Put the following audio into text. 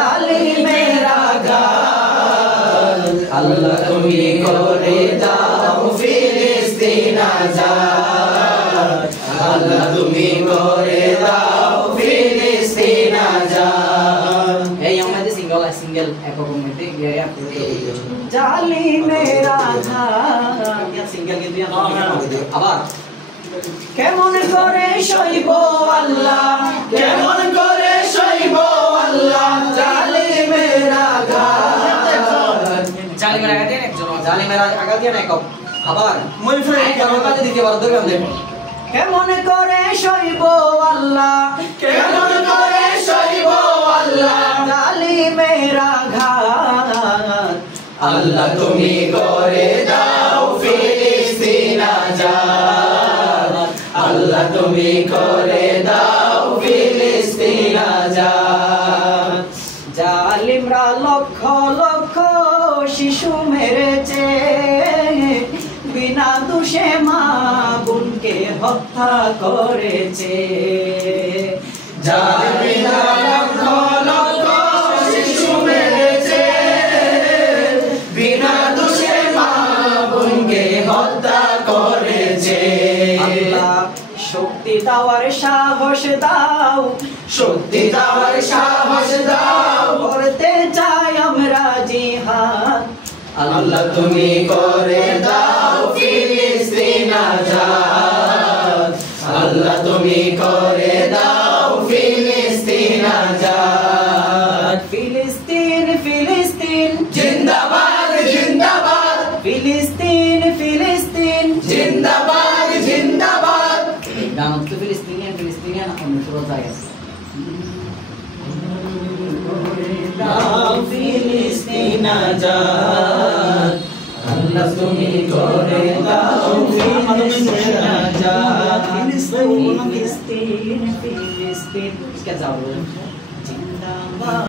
জালিমের আঘাত আল্লাহ তুমি করে দাও ফিলিস্তিন আজাদ আল্লাহ তুমি করে দাও ফিলিস্তিন আজাদ এই আমাদের সিঙ্গেল একক মধ্যে গিয়ে আপনি জালিমের আঘাত ইয়া সিঙ্গেল কিন্তু আবার কেমন করে সইব আল্লাহ কেমন করে সইব আল্লাহ জালিমের আঘাত জালিমের আঘাত দেন একজন জালিমের আঘাত দেন একক আবার মইফরে কেমন কাজে দিতে পারো ধরে আমরা কেমন করে সইব আল্লাহ কেমন করে সইব আল্লাহ জালিমের আঘাত আল্লাহ তুমি করে দাও ফিলিস্তিন আজাদ আল্লাহ তুমি করে দাও ফিলিস্তিন আজাদ জালিমরা লক্ষ লক্ষ শিশু মেরেছে বিনা দোষে মা বোনকে হত্যা করেছে জালিমরা লক্ষ লক্ষ শিশু মেরেছে বিনা দোষে মা বোনকে হত্যা করেছে আল্লাহ শক্তি দেওয়ার সাহস দাও শক্তি দেওয়ার সাহস দাও করতে চাই আমরা জিহাদ আল্লাহ তুমি করে দাও ফিলিস্তিন আজাদ আল্লাহ তুমি করে দাও ফিলিস্তিন আজাদ ফিলিস্তিন ফিলিস্তিন জিন্দাবাদ জিন্দাবাদ ফিলিস্তিন ফিলিস্তিন জিন্দাবাদ জিন্দাবাদ গান তো ফিলিস্তিনিয়ান অন্য সব জায়গায় ফিলিস্তিন আজাদ আল্লাহ তুমি করে দাও ফিলিস্তিন আজাদ ফিলিস্তিন ফিলিস্তিন কে যাও জিন্দাবাদ